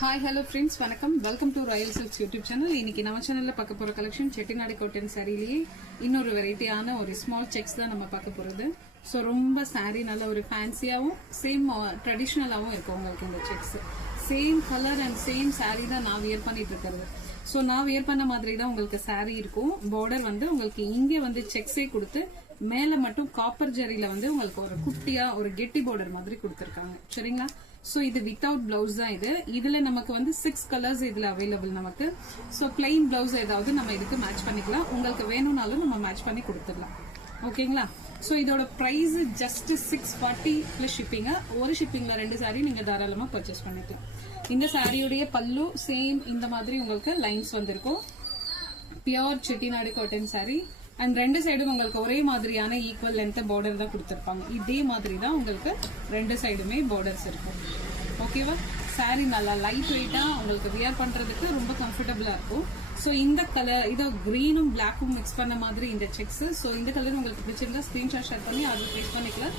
Hi, hello friends, வணக்கம். Welcome to Royal Silks YouTube channel. இன்னைக்கு நம்ம சேனல்ல பார்க்க போற கலெக்ஷன் செட்டிநாடு காட்டன் சாரியிலேயே இன்னொரு வெரைட்டியான ஒரு ஸ்மால் செக்ஸ் தான் நம்ம பார்க்க போறது. ஸோ ரொம்ப சாரி நல்ல ஒரு ஃபேன்சியாவும் சேம் ட்ரெடிஷ்னலாகவும் இருக்கும் உங்களுக்கு இந்த sex. Same colour and same sorry தான் நான் வியர் பண்ணிட்டு இருக்கிறது. ஸோ நான் வியர் பண்ண மாதிரி தான் உங்களுக்கு சாரி இருக்கும். பார்டர் வந்து உங்களுக்கு இங்கே வந்து செக்ஸே கொடுத்து மேல மட்டும் காப்பர் ஜரியில வந்து உங்களுக்கு ஒரு குட்டியா ஒரு கெட்டி பார்டர் மாதிரி கொடுத்துருக்காங்க. சரிங்களா? சோ இது வித்தவுட் பிளவுஸ் தான். இதுல நமக்கு வந்து 6 கலர்ஸ் இதுல அவைலபிள் நமக்கு. சோ பிளைன் பிளவுஸ் ஏதாவது நம்ம இதுக்கு மேட்ச் பண்ணிக்கலாம். உங்களுக்கு வேணும்னாலும் நம்ம மேட்ச் பண்ணி கொடுத்துடலாம். ஓகேங்களா? சோ இதோட பிரைஸ் ஜஸ்ட் 640 பிளஸ் ஷிப்பிங். ஒரு ஷிப்பிங்ல 2 சாரி நீங்க தாராளமா பர்ச்சேஸ் பண்ணிக்கலாம். இந்த சாரியுடைய பல்லு சேம் இந்த மாதிரி உங்களுக்கு லைன்ஸ் வந்திருக்கும். Pure Chettinad cotton sorry and 2 சைடும் உங்களுக்கு ஒரே மாதிரியான ஈக்குவல் லென்த் பார்டர் தான் கொடுத்துருப்பாங்க. இதே மாதிரி தான் உங்களுக்கு 2 சைடுமே பார்டர்ஸ் இருக்கும். ஓகேவா? சாரி நல்லா லைட் வெயிட்டா உங்களுக்கு வியர் பண்றதுக்கு ரொம்ப கம்ஃபர்டபுளா இருக்கும். ஸோ இந்த கலர் இதோ கிரீனும் பிளாக்கும் மிக்ஸ் பண்ண மாதிரி இந்த செக்ஸ். ஸோ இந்த கலர் உங்களுக்கு பிடிச்சிருந்தா ஸ்கிரீன்ஷாட் ஷேர் பண்ணி ஆர்டர் பிளேஸ் பண்ணிக்கலாம்.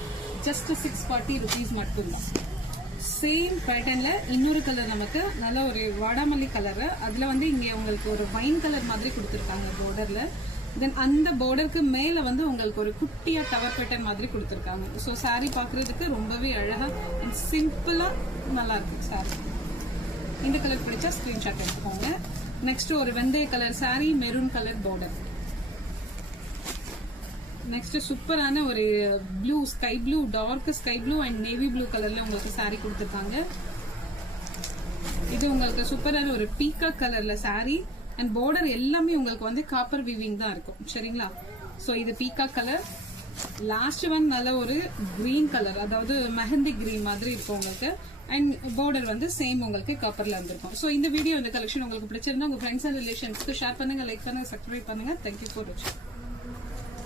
ஜஸ்ட் 640 rupees மட்டும்தான். சேம் பேட்டர்ன்ல இன்னொரு கலர் நமக்கு நல்ல ஒரு வாடாமல்லி கலர். அதுல வந்து இங்க உங்களுக்கு ஒரு வைன் கலர் மாதிரி கொடுத்துருக்காங்க பார்டர்ல. தென் அந்த பார்டருக்கு மேல வந்து உங்களுக்கு ஒரு குட்டியா டவர் பேட்டர்ன் மாதிரி கொடுத்துருக்காங்க. ஸோ சாரி பாக்குறதுக்கு ரொம்பவே அழகா அண்ட் சிம்பிளா நல்லா இருக்கு சாரி. இந்த கலர் பிடிச்சா ஸ்கிரீன்ஷாட் எடுத்துக்கோங்க. நெக்ஸ்ட் ஒரு வெந்தய colour sari, maroon colour border. Next சூப்பரான ஒரு blue, sky blue, dark sky blue and navy blue கலர்ல உங்களுக்கு சாரி கொடுத்துருக்காங்க. இது உங்களுக்கு சூப்பரான ஒரு பீகாக் கலர்ல சாரி அண்ட் பார்டர் எல்லாமே உங்களுக்கு வந்து காப்பர் வீவிங் தான் இருக்கும். சரிங்களா? சோ இது பீகாக் கலர். லாஸ்ட் ஒன் நல்ல ஒரு கிரீன் கலர், அதாவது மெஹந்தி கிரீன் மாதிரி இருக்கும் உங்களுக்கு. அண்ட் பார்டர் வந்து சேம் உங்களுக்கு காப்பர்ல இருந்திருக்கும். சோ இந்த வீடியோ இந்த கலெக்ஷன் உங்களுக்கு பிடிச்சிருந்தா உங்க ஃப்ரெண்ட்ஸ் அண்ட் ரிலேஷன்ஸ்க்கு ஷேர் பண்ணுங்க, லைக் பண்ணுங்க, சப்ஸ்கிரைப் பண்ணுங்க. தேங்க்யூ ஃபார் வாட்சிங்.